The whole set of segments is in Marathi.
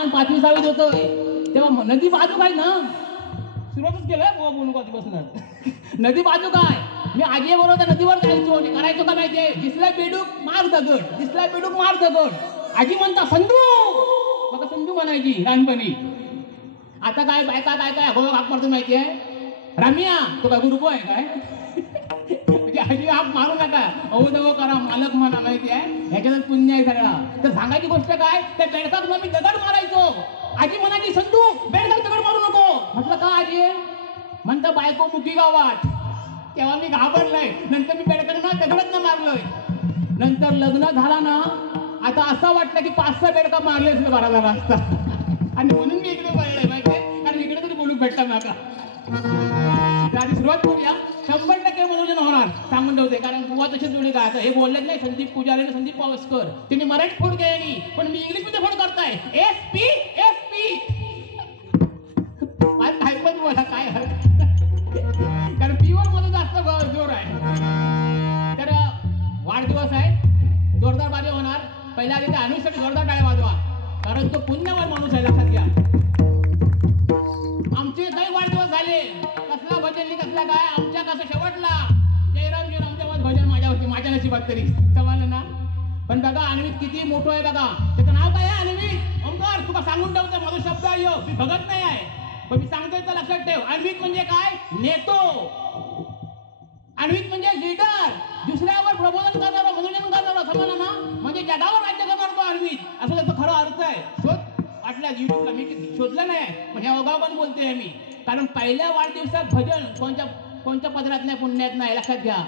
लहान 5वी-6वीत होतोय तेव्हा नदी बाजू काय ना सुरुवातच केलंय बुवा बोलू कधीपासून नदी बाजू काय मी आजी बरोबर नदीवर जायचो आणि करायचो का माहितीये दिसला बेडूक मार दगड दिसला बेडूक मार दगड आजी म्हणता संधू मग संधू म्हणायची लहानपणी आता काय बायका काय काय अगोदर हाक मारतो माहितीये रामिया तो काय ग्रुप आहे काय म्हणजे आजी हाक मारू नका अहो करा मालक म्हणा माहिती आहे ह्याच्यातच पुण्य आहे सगळा तर सांगायची गोष्ट काय त्या बेडकात मी दगड मारायचो आजी म्हणायची संधू बेडकात दगड मारू नको म्हटलं का आजी म्हणतं बायको मुकी गावात तेव्हा मी घाबरलोय नंतर मी बेडकात दगडच ना मारलोय नंतर लग्न झाला ना आता असं वाटतं की 5-6 बेडका मारले असले बरा झाला असता आणि म्हणून मी इकडे वळलोय माहितीये कारण इकडे तरी बोलून भेटता नका आधी सुरुवात करूया 100% मनोरंजन होणार सांगून ठेवते कारण बुवा तशीच जोडी काय आता हे बोललेच नाही संदीप पुजारी आणि संदीप पावसकर तुम्ही मराठी फोड केली पण मी इंग्लिश मध्ये फोड करताय SP काय पण बोला काय कारण पीवर मध्ये जास्त जोर आहे तर वाढदिवस आहे जोरदार बाजी होणार पहिल्या आधी त्या अनुषसाठी जोरदार टाळ्या वाजवा कारण तो पुण्यवान माणूस आहे लक्षात घ्या आमचे काही वाढदिवस झाले कसला भजन कसला काय आमच्या कसं शेवटला जयराम आमच्या भजन माझ्या होती माझ्या नशिबात तरी समजलं ना पण बघा अन्वित किती मोठं आहे बघा त्याचं नाव काय आहे अन्वित ओंकार तुला सांगून ठेवतो माझा शब्द आहे मी बघत नाही आहे पण मी सांगतोय तर लक्षात ठेव अन्वित म्हणजे काय नेतो अन्वित म्हणजे लीडर दुसऱ्यावर प्रबोधन करणारा मनोरंजन करणारा समजलं ना म्हणजे जगावर राज्य करणार तो अन्वित असं त्याचा खरा अर्थ आहे शोध वाटल्या युट्यूबला मी शोधलं नाही पण ह्या ओगाव पण बोलतोय मी कारण पहिल्या वाढदिवसात भजन कोणत्या पदरात नाही पुण्यात नाही लक्षात घ्या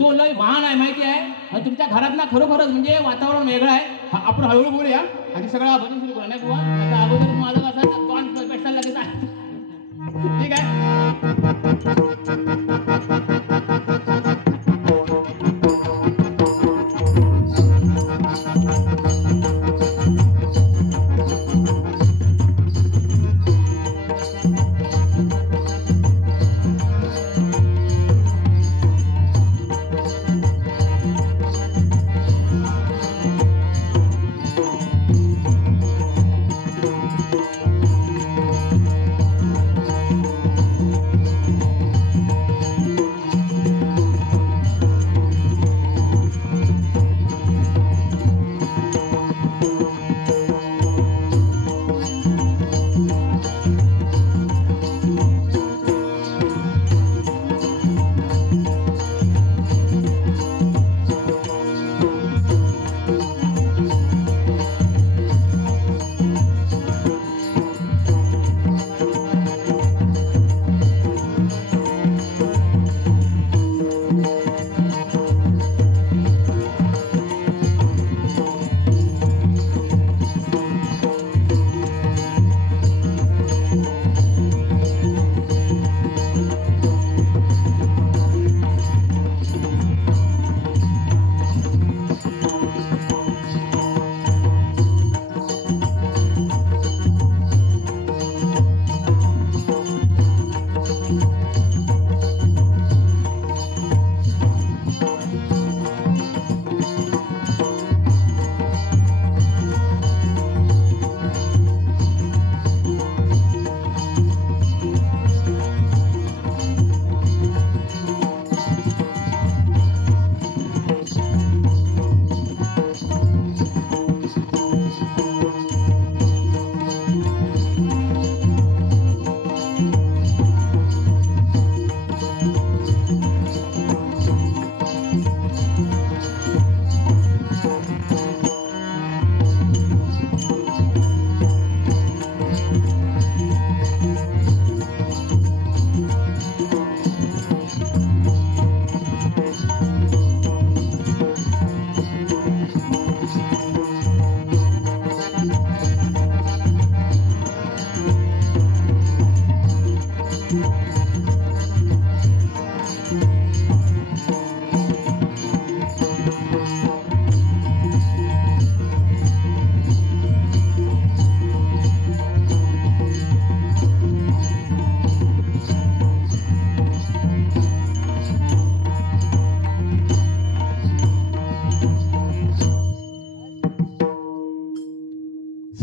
तो लय महान आहे माहिती आहे तुमच्या घरात ना खरोखरच म्हणजे वातावरण वेगळं आहे आपण हळूहळू बोलूया आणि सगळं भजन सुरू करा नाही बुवा आता अगोदर माझं असं कॉन पेशाला लगेच आहे ठीक आहे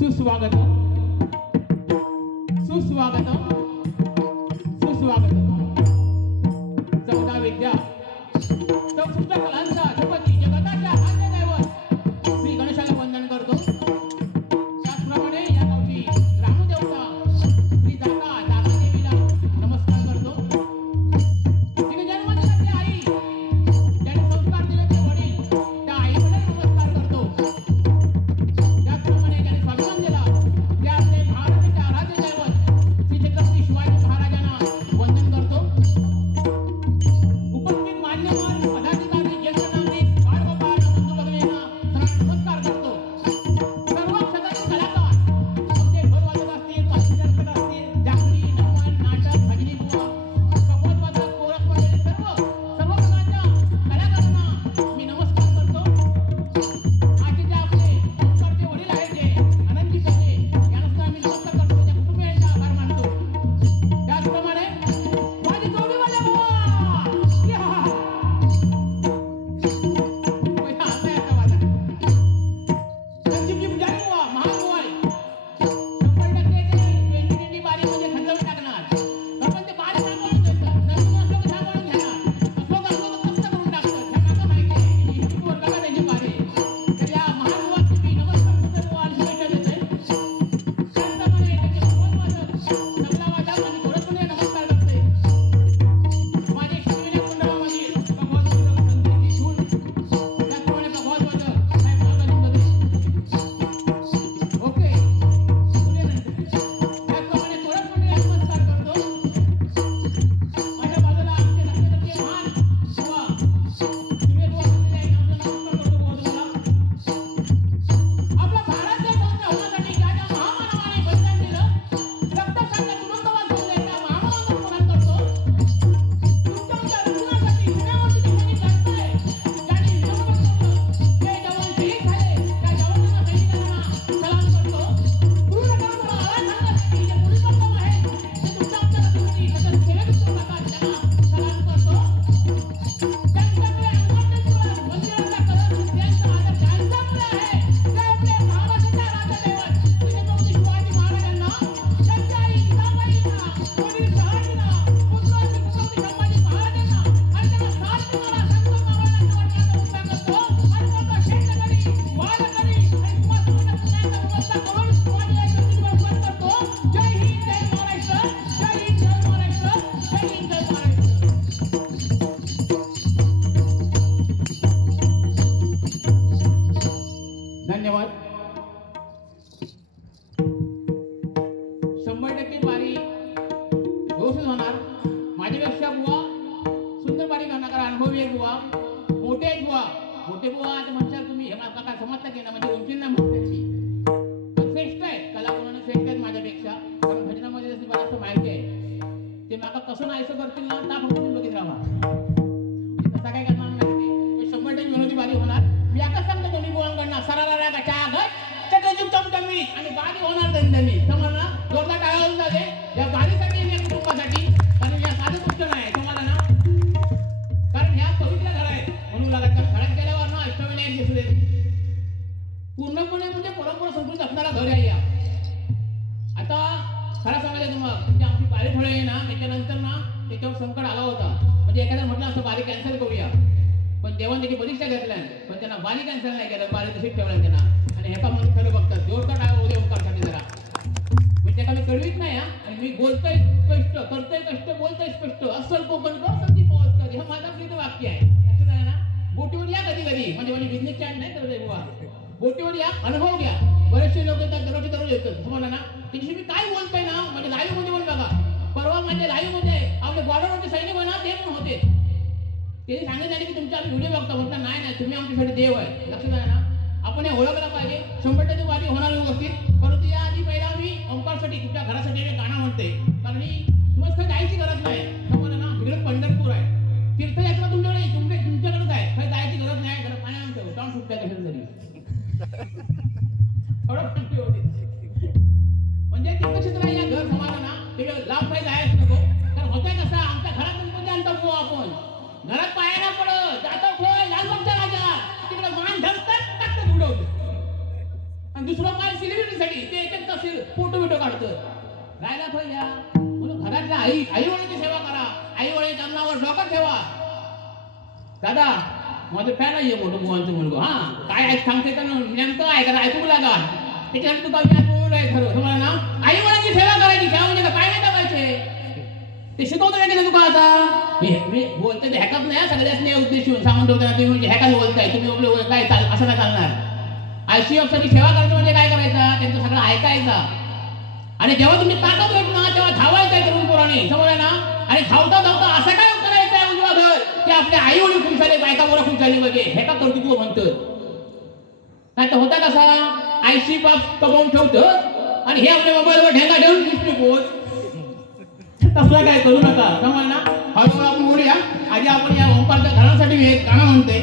सुस्वागतम सुस्वागतम सुस्वागतम. 14 विद्या चौसष्ट कलांचा अधिपती जगताच्या आद्य दैवत श्री गणेशाला वंदन करतो. त्याचप्रमाणे या गावची रामदेवता श्री जागा देवीला नमस्कार करतो. तिने जन्म दिला ती आई, ज्याने संस्कार दिले ते वडील, त्या आईला नमस्कार करतो. त्याचप्रमाणे ज्याने स्वाभिमान दिला ते आपले महाराजांचे आराध्य दैवत श्री छत्रपती शिवाजी महाराजांना वंदन करतो. उपस्थित मान्यवर पदाधिकारी ज्येष्ठ नागरिक बाळगोपाळ बंधू भगिनींना नमस्कार करतो. सर्व क्षेत्रातील कलाकार म्हणजे ढोल वाजत असतील, पाचवी करत असतील, जागरी, नमन, नाटक, भजनी बुवा, कपट वादक, कोरस मंडळी सर्व प्रकारच्या कलाकारांना मी नमस्कार करतो. आजचे जे आपले ओंकारचे वडील आहेत जे आनंदजी सगळे यांना सुद्धा मी नमस्कार करतो. त्यांच्या कुटुंबियांचा आभार मानतो. त्याचप्रमाणे माझी जोडीवाले बुवा या पैसा आता याचा वादा संजीवजी पुजारी बुवा महाबुवा 100% ते 2020 बारी मध्ये खंडवून टाकणार. आपण ते बारी सांभाळून घेतात, नवीन असलो की सांभाळून घेणार, असलो तर कष्ट करून टाकतात. त्यांना माहिती आहे की हिंदू वर्गाला त्याची बारी. तर या महाबुवांची मी नमस्कार करतो बुवा आणि शुभेच्छा देते. त्याचप्रमाणे त्यांचे भगवान वादक, तबला वादक आणि घोडपणे नमस्कार करते. माझे शिवलेल्या कुंडलामध्ये भगवान वादक संदेशी धूळ, त्याचप्रमाणे भगवान वादक साहेब महागणपती ओके त्याचप्रमाणे घोडपणे नमस्कार करतो. माझ्या बाजूला आमचे नक्षत्रचे महान बुवा सुरेश बुवा बसलेले आहेत. आमचा नमस्कार करतो बुवा तुम्हाला. आपला भारत देश मोठा होण्यासाठी ज्या ज्या महामानवाने बलिदान दिलं, रक्तसाठा तुरुंगवास झाले त्या महामानवांना स्मरण करतो. तुमच्या रक्षणासाठी पुण्यावरती त्यांनी लढतंय, ज्यांनी हिंदुत्व बचावलं, ते जवान शहीद झाले, त्या जवानांना सैनिकांना सलाम करतो. क्रूर कर्माला आळा घालण्यासाठी जे पोलीस बांधव आहेत, ते तुमच्या आमच्या रक्षणासाठी सतत सेवेत उतरून राहतात, त्यांना सलाम करतो. त्यांच्यामुळे अंगणेश्वर मंदिराचा कलश त्यांचा आदर त्यांच्यामुळे आहे. ते आपले महाराष्ट्राच्या राजदैवत श्री छत्रपती शिवाजी महाराजांना, त्यांच्या आई जिजाबाईंना, वडील शहाजींना, पुत्र श्री छत्रपती संभाजी महाराजांना आणि त्यांना साथ देणारा संत नारायणाच्या वडिलांचा नमस्कार करतो. आणि त्यांचा शेतकरी, वारकरी आणि सुवासिनींना पुण्याचा नमस्कार करून शिवाजी आईच्या नमस्कार करतो. जय हिंद, जय महाराष्ट्र, जय हिंद, जय महाराष्ट्र, जय हिंद, जय महाराष्ट्र. धन्यवाद. 100% बारी व्यवस्थित होणार. माझ्यापेक्षा बुवा सुंदर बारी करणार, अनुभवी आहे बुवा, मोठे आहेत बुवा. मोठे बुवा आता म्हणशाल तुम्ही हे मला काय समजता की ना, म्हणजे उंचींना म्हणते मी पण श्रेष्ठ आहे, कलाकारांना श्रेष्ठ आहेत माझ्यापेक्षा. कारण भजनामध्ये जशी बराचसं माहिती आहे, ते माका कसं नाहीसं करतील ना, त्या फक्त तुम्ही बघित राहा. तसा काय करणार नाही ते. 100% विनोदी बारी होणार. मी आता सांगतो दोन्ही बुवांकडनं सरारा गचा गट चटचूप चमचमीत आणि बारी होणार दणदणीत. समजला? जोरदार टाळ्या वाजवून जाते या बारीसाठी आणि या कुटुंबासाठी. कारण या साधं तुमचं नाही, तुम्हाला ना, कारण ह्या पवित्र घर आहेत म्हणून लागत. कारण घरात गेल्यावर ना अष्टविनायक दिसले पूर्णपणे म्हणजे परंपरा संस्कृती असणारा घर आहे. या आता खरं सांगायचं तुम्हाला, म्हणजे आमची बारी फळे आहे ना, त्याच्यानंतर ना त्याच्यावर संकट आला होता. म्हणजे एखाद्या म्हटलं असं बारी कॅन्सल करूया, पण देवाने त्याची परीक्षा घेतल्या, पण त्यांना बारी कॅन्सल नाही केलं, बारी तशीच ठेवल्या त्यांना. आणि ह्याका म्हणून खरं बघतात जोरदार टाळ्या उद्या ओंकारसाठी जरा. म्हणजे त्याला मी कळवीत नाही हा, आणि मी बोलतोय स्पष्ट, करतोय कष्ट, बोलतोय स्पष्ट. अस्सल कोकण कर संधी पॉज कर, हे माझं प्रीत वाक्य आहे. लक्षात आलं ना? बोटीवर या कधी कधी, म्हणजे माझी बिझनेस चॅट नाही करत बुवा. बोटीवर या, अनुभव घ्या. बरेचसे लोक येतात, दररोज येतात, समजलं ना? त्याच्याशी मी काय बोलतोय ना, म्हणजे लाईव्ह मध्ये पण बघा. परवा म्हणजे लाईव्ह मध्ये आपले बॉर्डरवरचे सैनिक होय ना, ते पण होते. त्यांनी सांगितलं की तुमचे आम्ही व्हिडिओ बघतो. म्हटलं नाही नाही, तुम्ही आमच्यासाठी देव आहे. लक्षात आहे ना? आपण हे ओळखलं पाहिजे. 100% बारी होणार व्यवस्थित. परंतु या आधी पहिला मी ओंकारसाठी तुमच्या घरासाठी मी गाणं म्हणते. कारण तुम्हाला काही जायची गरज नाही, समजलं ना? इकडे पंढरपूर आहे, तीर्थयात्रा तुमच्याकडे तुमच्याकडेच आहे, काही जायची गरज नाही. घरात पाण्या म्हणतो जाऊन सुट्ट्या कशाला तरी म्हणजे तीर्थक्षेत्र या घर समाधान ना, तिकडे लाभ काही जायच नको. कारण होत्या कसं आमच्या घरात गणपती आणतो बुवा आपण, घरात पायाला पडत जातो खोय लालबागचा राजा, तिकडे मान धरतात टाकतात उडवतो. आणि दुसरं काय सेलिब्रिटीसाठी ते एक तसे फोटो बिटो काढतं. राहायला पाहिजे म्हणून घरातल्या आई वडिलांची सेवा करा. आई वडिलांच्या अन्नावर डोकं ठेवा. दादा माझं फॅन आहे मोठं मुलांचं मुलगा हा काय सांगते तर नेमकं ऐका ऐकू लागा त्याच्यासाठी तू काय बोलाय खरं तुम्हाला ना आई वडिलांची सेवा करायची सेवा म्हणजे काय नाही करायचे ते शिकवतो का तुका आता मी बोलते ते हॅकत नाही सगळ्याच उद्देशून सांगून ठेवताना तुम्ही हॅकाच बोलताय तुम्ही काय असं नाही चालणार. ICFसाठी सेवा करायचं म्हणजे काय करायचं त्यांचं सगळं ऐकायचं आणि जेव्हा तुम्ही ताकद होईल ना तेव्हा धावायचं आहे तरुण पोरांनी समोर ना आणि धावता धावता असं काय करायचं आहे उजवा घर की आपले आई वडील खुश झाले बायका पोरं खुश झाली म्हणजे हे का कर्तृत्व म्हणतं. नाही तर होता कसा IC बाप कमावून ठेवतं आणि हे आपल्या मोबाईलवर ढेंगा ठेवून दिसते पोच तसला काय करू नका समोर ना. हळूहळू आपण बोलूया. आधी आपण या ओंकारच्या घरासाठी एक गाणं म्हणते.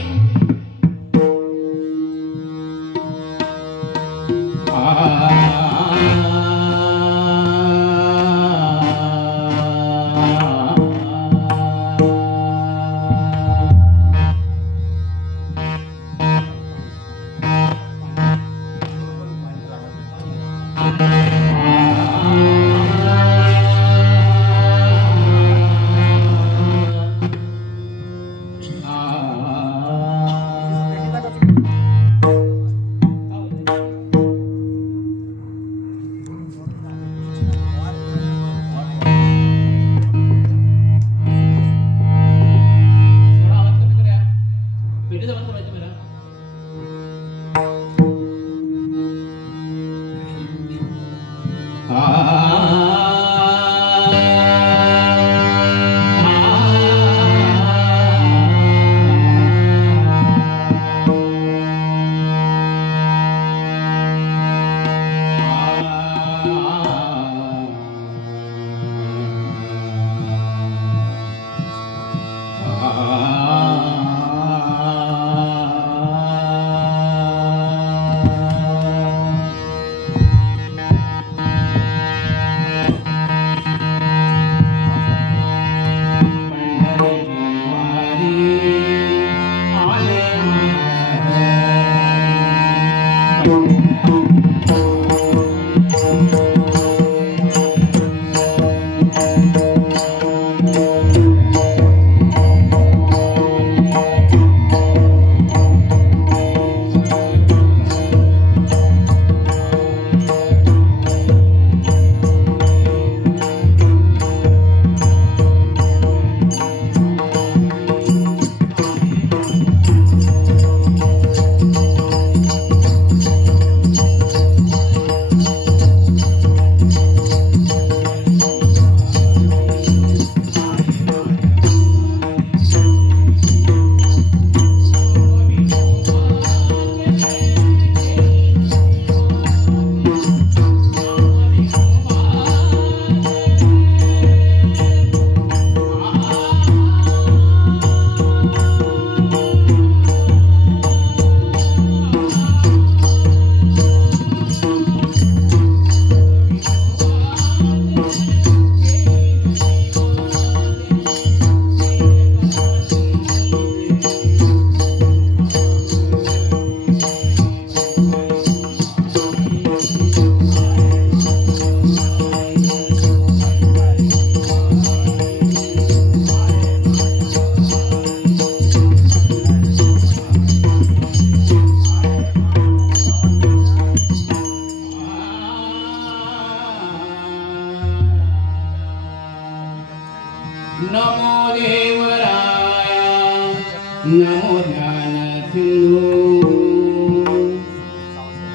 नमो ज्ञान सिंधू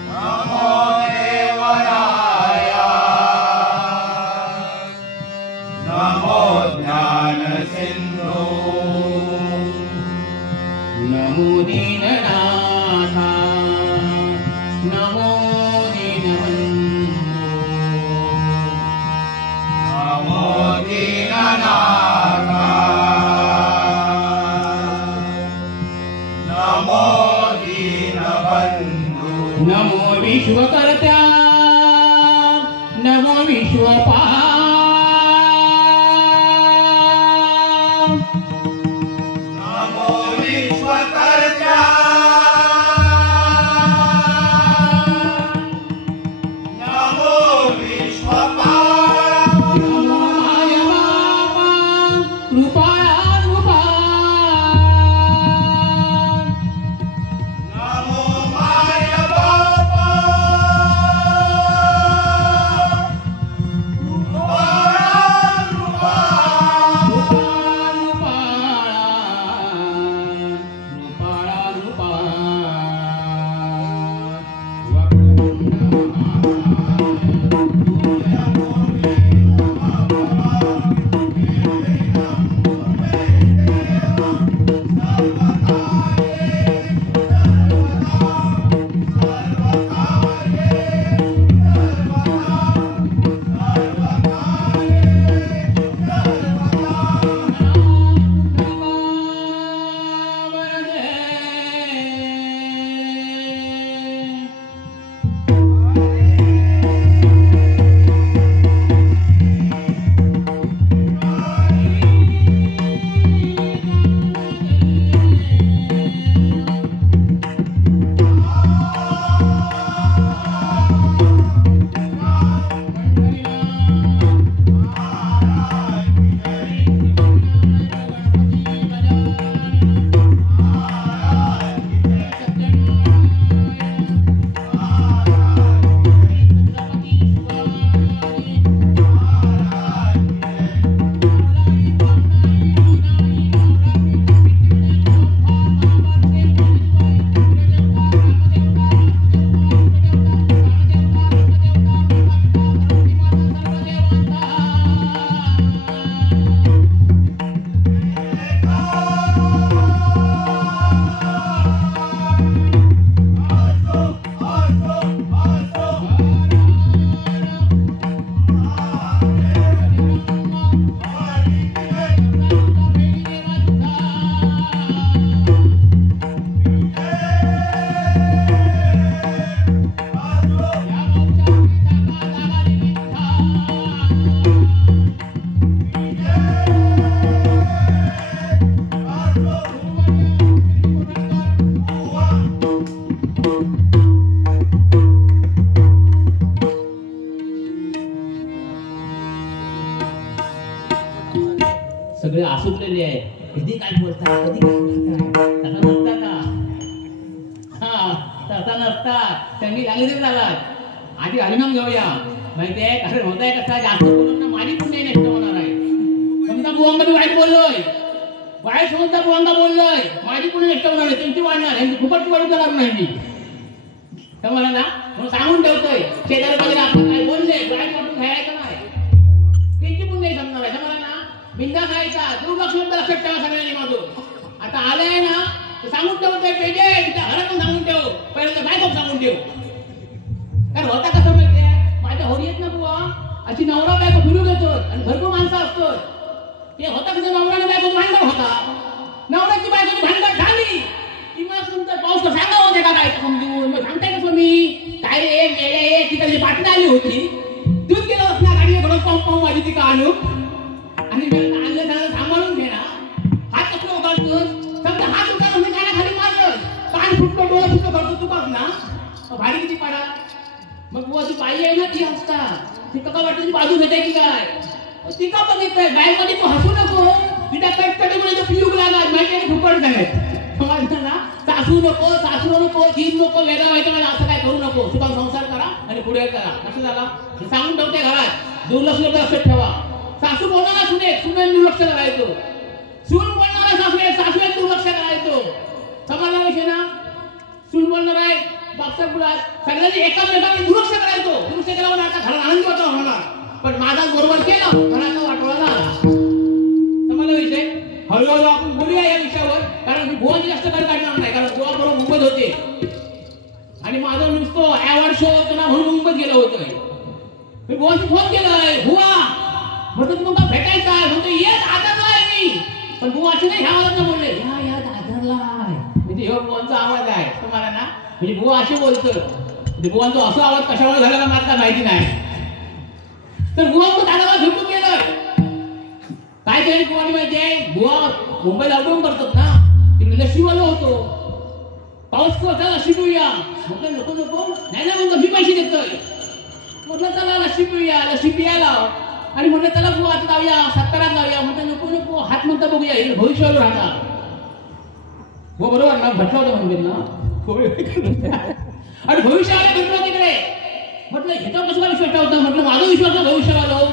नमो देवराया नमो ज्ञान सिंधू नमो दीननाथा नमो दीनबंधो नमो दीननाथा नमो दीनबंधु नमो विश्वकर्त्या नमो विश्वपा नमो विश्वकर्ता सगळे आसुकलेले आहे. कधी काय बोलतात कधी काय बोलतात तसं नसतात का? हा तसा नसतात. त्यांनी सांगितलं चालत आधी हरिनाम घेऊया माहितीये. कारण होत आहे कसा जास्त बोलून ना माझी पुण्य नष्ट होणार आहे. समजा बुवांगा मी वाईट बोललोय वाईट समजता बुवांगा बोललोय माझी पुण्य नष्ट होणार आहे. त्यांची वाढणार यांची फुकटची वाढू करणार नाही मी समजला ना. म्हणून सांगून ठेवतोय शेजारी पाहिजे आपण काय बोलले वाईट वाटून खायचं नाही त्यांची पुण्य समजणार आहे. समजला ना. बिंदा खायचा दुर्लक्ष लक्षात ठेवा सगळ्यांनी माझं. आता आलंय ना सांगून ठेवतोय पाहिजे त्या घरातून सांगून ठेव पहिले तर बायको सांगून ठेव. कारण होता कसं माहितीये माझ्या होरी येत ना बुवा अशी नवरा बायको फिरू घेतो आणि भरपूर माणसं असतात. ते होता कसं नवऱ्याने बायकोचं भांडण होता. नवऱ्याची बायकोची भांडण झाली की मग तुमचा पाऊस सांगा होते का काय समजून मग सांगताय कसं मी काय रे मेले तिकडली बातमी आली होती दूध गेलं असणार गाडी घडून पाहून माझी ती का आणू आणि आणलं त्याला सांभाळून घे ना. हात कसं उघडतोस समजा हात उघडला म्हणजे खाली मारलं कान फुटतो डोळा फुटतो करतो तू बघ ना भारी किती पाडा. मग बुवा ती पाहिजे आहे ना ती हसता ती कका वाटत बाजू घेते की काय ती का बघितलंय बॅग मध्ये तू हसू नको तिच्या कटकटीमध्ये तो पिऊक लागला माहिती आहे फुकट झाले. समजलं ना. सासू नको जीव नको वेगळा व्हायचं म्हणजे असं काय करू नको सुखान संसार करा आणि पुढे करा. असं झाला सांगून ठेवते घरात दुर्लक्ष लक्षात ठेवा. सासू बोलणारा सुने दुर्लक्ष करायचं सून बोलणारा सासू दुर्लक्ष करायचं. समजला विषय ना. सून बोलणार आहे बापसा पुढात सगळ्यांनी एकामेकाने दुर्लक्ष करायचो. दुर्लक्ष केल्यावर आता घरात आनंद वाटला होणार पण माझा बरोबर केलं घराचा वाटोळा झाला. समजला विषय. हळूहळू आपण बोलूया या विषयावर कारण मी बुवाची जास्त काही काढणार नाही कारण बुवा बरोबर मुंबईत होते आणि माझं नुसतं अवॉर्ड शो होतो ना म्हणून मुंबईत गेलो होतोय. मी बुवाशी फोन केलाय बुवा म्हटलं तुम्हाला भेटायचं आहे म्हणतो येत आदरला आहे मी पण बुवा असे नाही ह्या आवाजात बोलले या आदरला आहे म्हणजे ह्यो बुवांचा आवाज आहे तुम्हाला ना. म्हणजे बुवा असे बोलतो बुवांचा असा आवाज कशामुळे झाला का मला माहिती नाही. तर बुवांचं दादाला झोपून गेलं काय तरी बुवानी माहिती आहे. बुवा मुंबईला अडवून करतात ना तिकडे लशीवाला होतो पाऊस होता लशी पिऊया म्हटलं नको नाही ना म्हणतो मी पैसे देतोय म्हटलं चला लशी पियाला आणि म्हटलं त्याला बुवा आता जाऊया सत्कारात जाऊया म्हटलं नको हात म्हणता बघूया भविष्यावर राहणार. हो बरोबर ना भटला होता म्हणजे ना आणि भविष्याला भेटलो तिकडे म्हटलं ह्याचा कसा विश्वास ठेवता म्हटलं माझा विश्वास आहे भविष्यवालो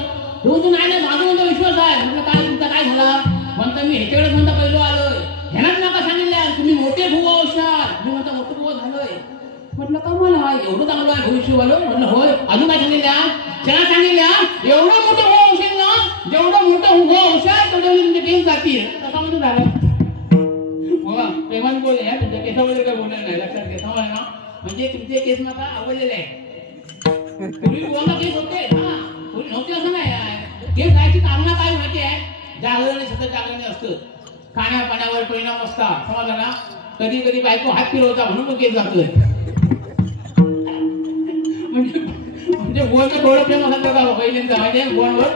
तो नाही माझा म्हणतो विश्वास आहे. म्हटलं काय तुमचा काय झाला म्हणता मी ह्याच्याकडेच म्हणता पहिलो आलोय ह्यालाच नका सांगितलं तुम्ही मोठे भुवा होशाल मी म्हणता मोठं भुवा झालोय. म्हटलं का मला एवढं चांगलं आहे भविष्यवालो म्हटलं होय अजून काय सांगितल्या त्याला सांगितल्या एवढं मोठं भुवा होशील ना जेवढं मोठं भुवा होशाल तेवढं तुमचे केस जातील. तसा म्हणजे झालं प्रेमान बोलले या तुमच्या केसामध्ये काय बोलणार नाही लक्षात घ्या. समजा ना म्हणजे तुमचे केस मला आवडलेले आहे. पूर्वी बुवाला केस होते हा पूर्वी नव्हते असं नाही. केस जायची कारणं काय माहिती आहे जागरणे सतत जागरणे असतं खाण्या पाण्यावर परिणाम असतात. समजला ना. कधी कधी बायको हात फिरवता म्हणून मग केस जातोय म्हणजे बुवाचं थोडं प्रेम असं बघा पहिल्यांदा माहिती आहे बुवांवर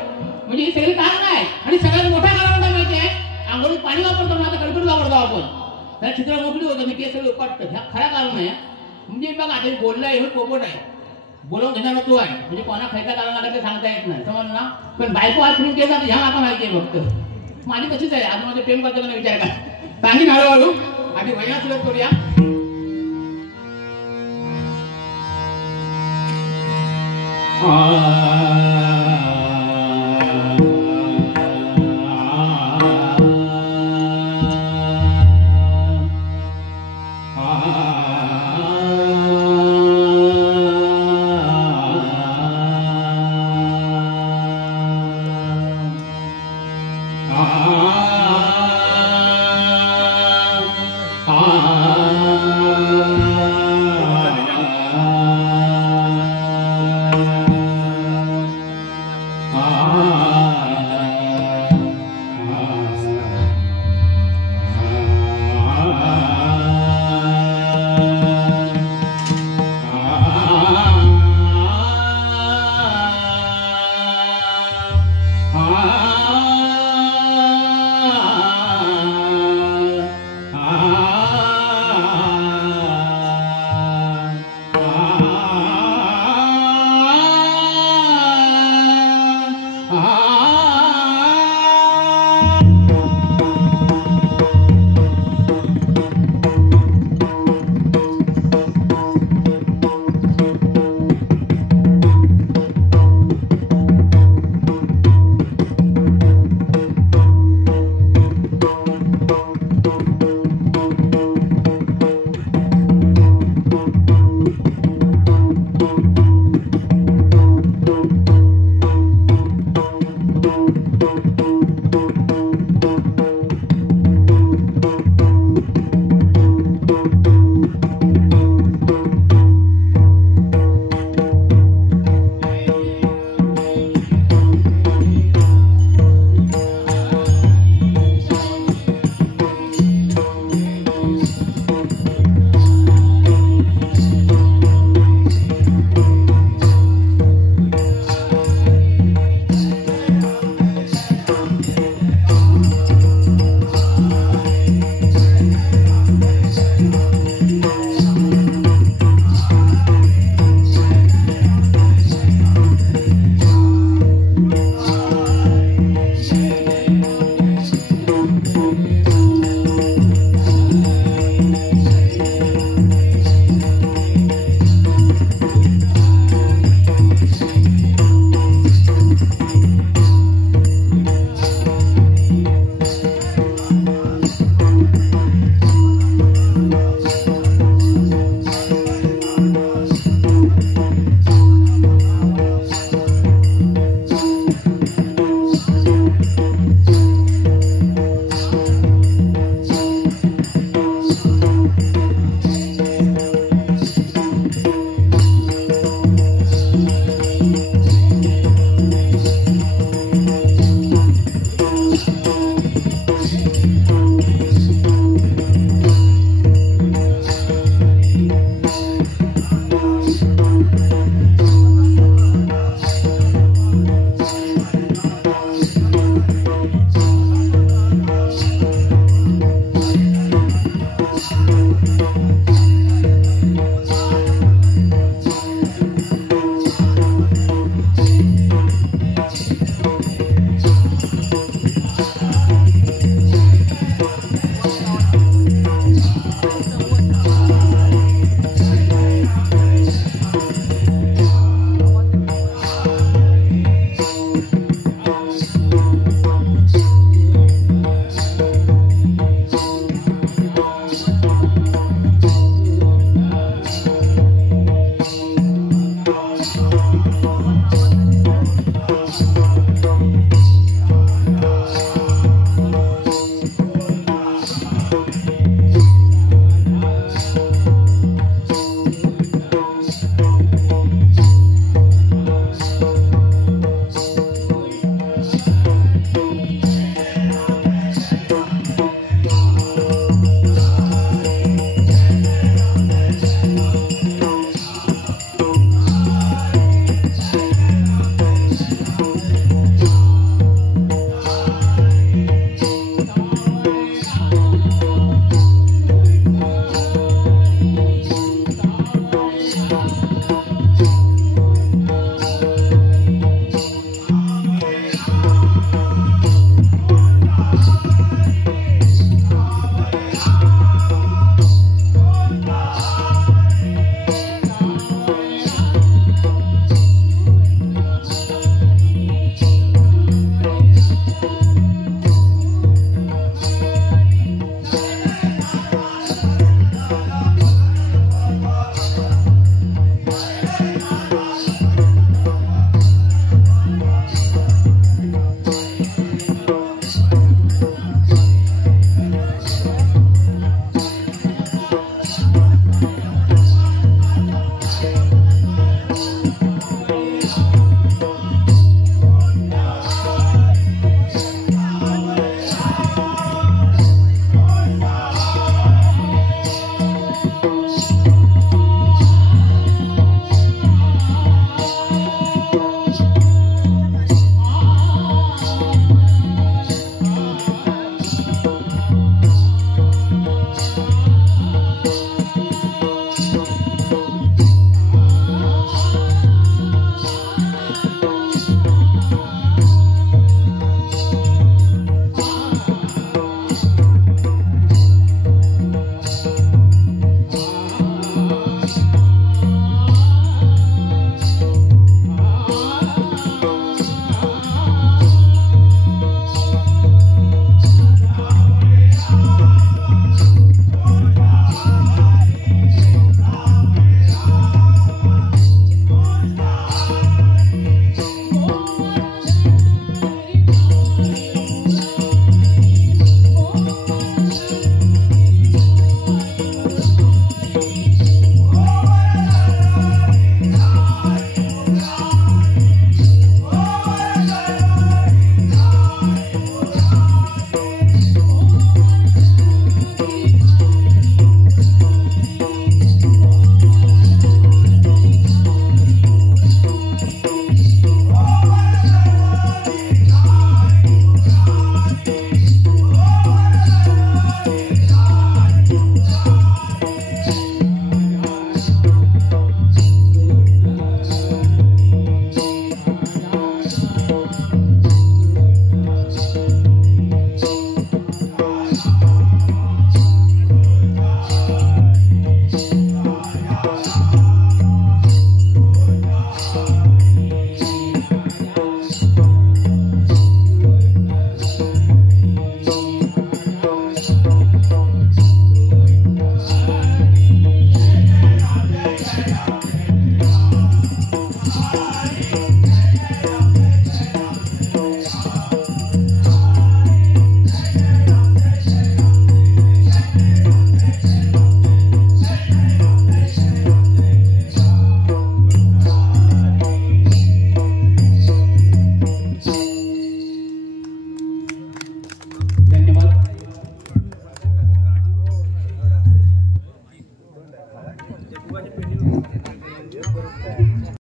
म्हणजे ही सगळी कारण आहे. आणि सगळ्यात मोठा कारण काय माहिती आहे आंघोळीत पाणी वापरतो ना आता कडकडून वापरतो आपण त्याला चित्र मोकळी होतं आणि केस सगळे उपटतं ह्या खऱ्या कारण आहे. म्हणजे बघा ते बोललं हे पोपट आहे बोलवून घेणार तो आहे म्हणजे कोणा खायच्या कारणाला ते सांगता येत नाही समजलं ना. पण बायको हात फिरून केला ह्या आपण माहिती आहे फक्त माझी तशीच आहे. आज माझे प्रेम करताना विचार का सांगेन हळूहळू आधी वया सुरुवात करूया. आ